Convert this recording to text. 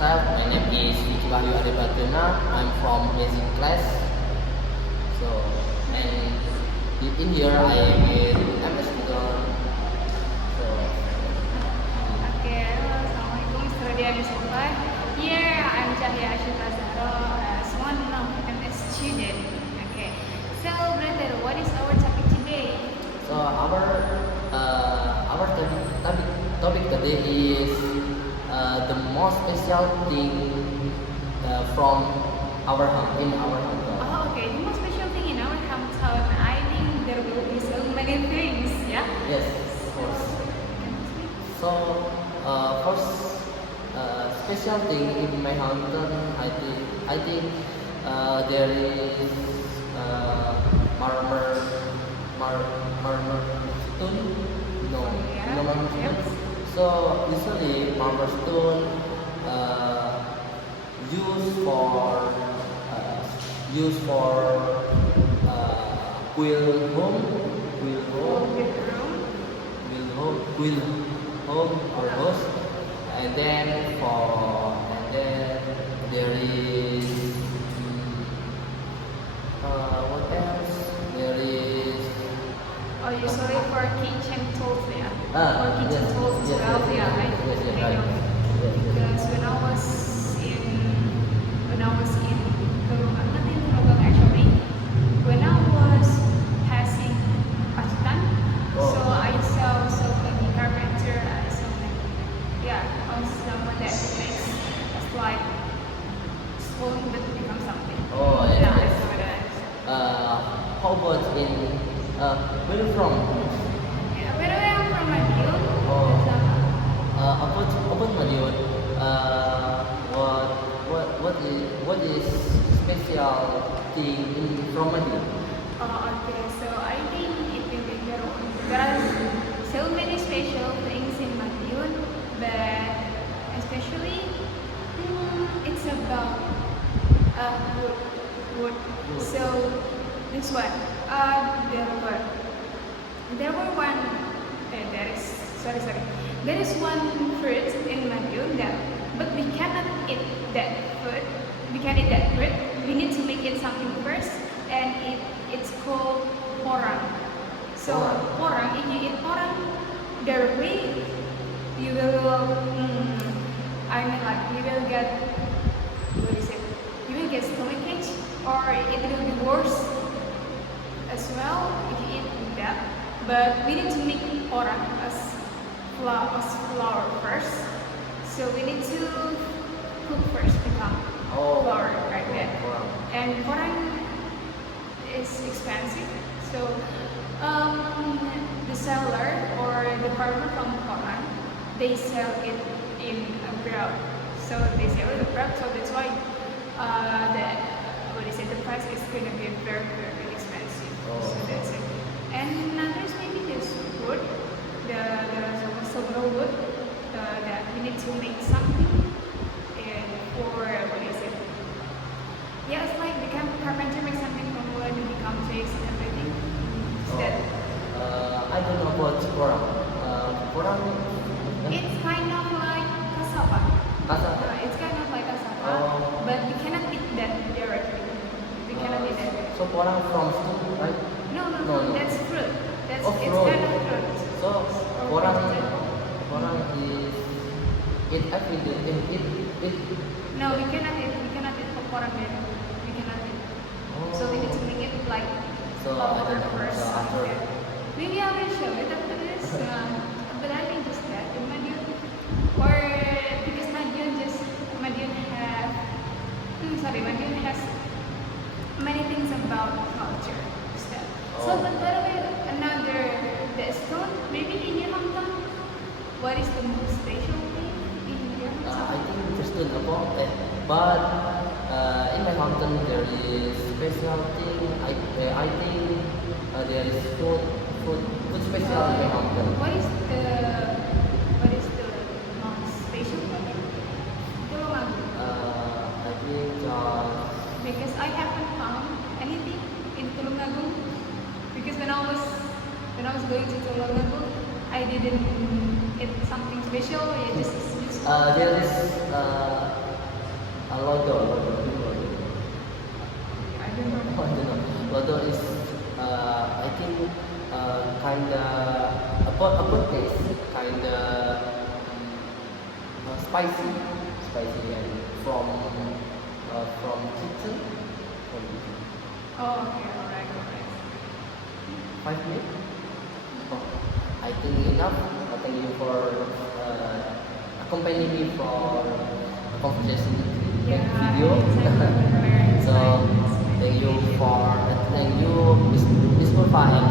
myself. My name is Vicky Wahyu Aribatuna. I'm from basic class. So, and in here I am with MS student. So, Oke, halo, assalamualaikum Mr. Diana Sofa. Here I'm Cahya Ashita Zahro as one of MS student. Okay, so brother, what is our topic today? our topic today is the most special thing from our home in our hometown. Oh, okay, the most special thing in our hometown, I think there will be so many things, yeah? Yes, of course. So, first special thing in my hometown, I think there is marmer stone. No, Yeah, no marmer stone. yes. So usually marmer stone used for uh, used for quill home, quill home, Bedroom. will home or host, and then there is what else there is Oh, usually for kitchen tools, yeah? Ah, For kitchen yes, tools as yes, well, yes, yeah, yes, I yes, yes, I right. know. Yes. Because when I was in Tulungagung, not in Tulungagung actually, when I was passing Pacitan, Oh. so I saw so many carpenter, I saw many, yeah, someone that makes a slide spoon that becomes something. Oh, yes, Yeah, I yes. saw that. How about in where you from? Yeah, by the way, I'm from Madiun. Oh. So, About Madiun, what is special thing from Madiun? okay, so I think it will be your own. There are so many special things in Madiun, but especially it's about wood. Wood. Wood. So this one, there were one. There is one fruit in Madiun that, but we cannot eat that fruit. We can eat that fruit. We need to make it something first, and it's called porang. So porang, if you eat porang directly, you will, I mean like you will get, what is it? You will get stomachache, or it will be worse as well if you eat that. But we need to make porang as flour first. So we need to cook first, become Oh. flour right there. Wow. And porang is expensive. So the seller or the farmer from porang, they sell it in a grab. So they sell it in a grab. So that's why the price is gonna be very very expensive. Oh. So that's it. And others maybe there's wood. There's also wood that we need to make something and for yeah, it's like the carpenter makes something from wood and become chairs and everything. Is that I don't know about porang. Porang. it's kind of like cassava. Cassava. It's kind of like cassava, Oh. but we cannot eat that directly. We cannot eat that. So porang from school, right? No, No. that's fruit. That's Oh, it's fruit. kind of fruit. So Or porang vegetable. is it every day. It. No, we cannot eat. We cannot eat porang there. We cannot eat. So we need to make it like So, I flour don't know. first. So after- Yeah. Maybe I will show it after this. But I think just that in Madiun, or because Madiun have Madiun has many things about culture. Just that. So, Oh. but by the way, the stone maybe in your hometown. What is the most special thing in your I hometown? think interested about that, but in my hometown there is special thing. I think there is food special in my hometown. What is the most special thing? Tulungagung. I think Because I haven't found anything in Tulungagung. Because when I was going to Tulungagung, I didn't eat something special. I just there is Lodo. I don't know. I don't know. Lodo is, I think, kinda about taste, kinda spicy, and from kitchen, from kitchen. Oh, okay, alright. 5 minutes. Oh, I think enough. Thank you for accompanying me for conversation Yeah, video. exactly. Very So exciting. thank you, Miss Purva and